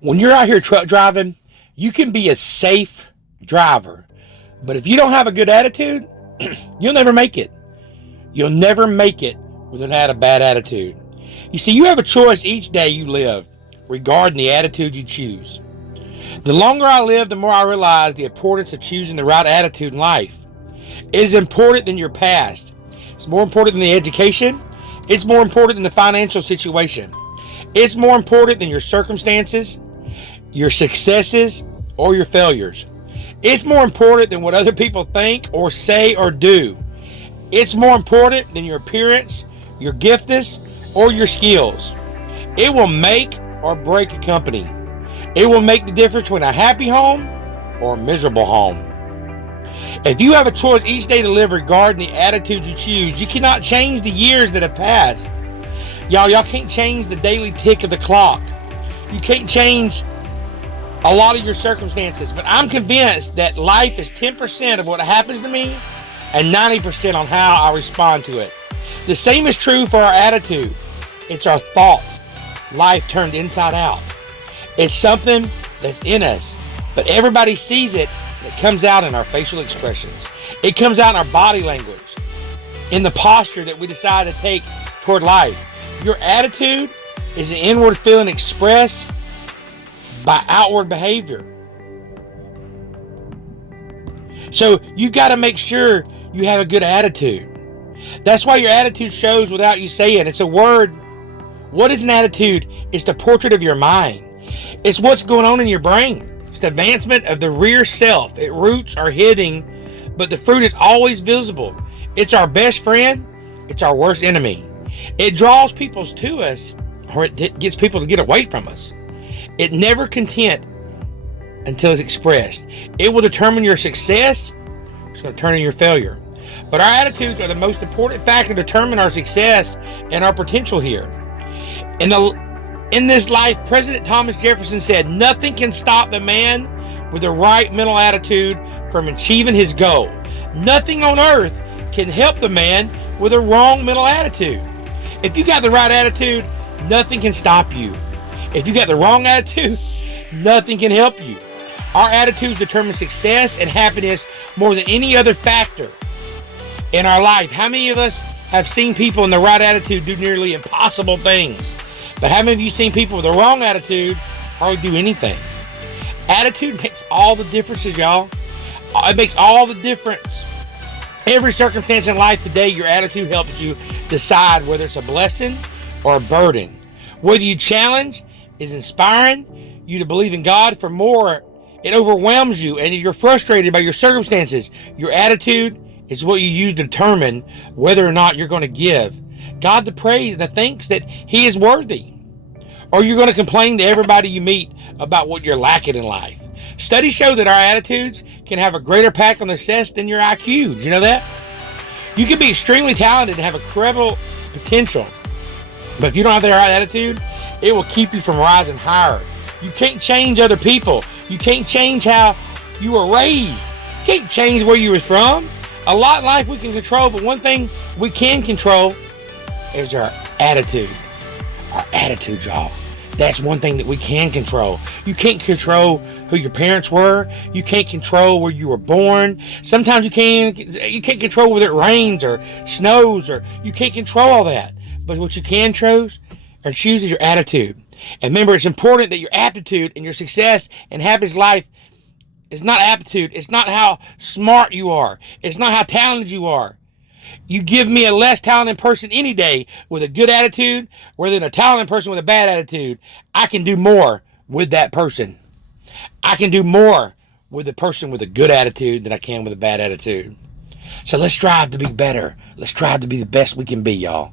When you're out here truck driving, you can be a safe driver. But if you don't have a good attitude, you'll never make it. You'll never make it without a bad attitude. You see, you have a choice each day you live regarding the attitude you choose. The longer I live, the more I realize the importance of choosing the right attitude in life. It is important than your past. It's more important than the education. It's more important than the financial situation. It's more important than your circumstances, your successes, or your failures. It's more important than what other people think or say or do. It's more important than your appearance, your giftedness, or your skills. It will make or break a company. It will make the difference between a happy home or a miserable home. If you have a choice each day to live regarding the attitude you choose, you cannot change the years that have passed. Y'all can't change the daily tick of the clock. You can't change a lot of your circumstances, but I'm convinced that life is 10% of what happens to me and 90% on how I respond to it. The same is true for our attitude. It's our thought life turned inside out. It's something that's in us, but everybody sees it. It comes out in our facial expressions. It comes out in our body language, in the posture that we decide to take toward life. Your attitude is an inward feeling expressed by outward behavior. So you've got to make sure you have a good attitude. That's why your attitude shows without you saying. It's a word. What is an attitude? It's the portrait of your mind. It's what's going on in your brain. It's the advancement of the rear self. Its roots are hidden, but the fruit is always visible. It's our best friend. It's our worst enemy. It draws people to us, or it gets people to get away from us. It never content until it's expressed. It will determine your success. It's going to turn in your failure. But our attitudes are the most important factor to determine our success and our potential here. In this life, President Thomas Jefferson said, nothing can stop the man with the right mental attitude from achieving his goal. Nothing on earth can help the man with a wrong mental attitude. If you got the right attitude, nothing can stop you. If you got the wrong attitude, nothing can help you. Our attitudes determine success and happiness more than any other factor in our life. How many of us have seen people in the right attitude do nearly impossible things? But how many of you seen people with the wrong attitude hardly do anything? Attitude makes all the differences, y'all. It makes all the difference. Every circumstance in life today, your attitude helps you decide whether it's a blessing or a burden. Whether you challenge is inspiring you to believe in God for more. It overwhelms you and you're frustrated by your circumstances. Your attitude is what you use to determine whether or not you're going to give God the praise and the thanks that He is worthy. Or you're going to complain to everybody you meet about what you're lacking in life. Studies show that our attitudes can have a greater impact on success than your IQ. Did you know that? You can be extremely talented and have incredible potential. But if you don't have the right attitude, it will keep you from rising higher. You can't change other people. You can't change how you were raised. You can't change where you were from. A lot in life we can control, but one thing we can control is our attitude. Our attitude, y'all. That's one thing that we can control. You can't control who your parents were. You can't control where you were born. Sometimes you can't control whether it rains or snows, or you can't control all that. But what you can choose is your attitude. And remember, it's important that your aptitude and your success and happiness life is not aptitude. It's not how smart you are. It's not how talented you are. You give me a less talented person any day with a good attitude rather than a talented person with a bad attitude. I can do more with that person. I can do more with the person with a good attitude than I can with a bad attitude. So let's strive to be better. Let's strive to be the best we can be, y'all.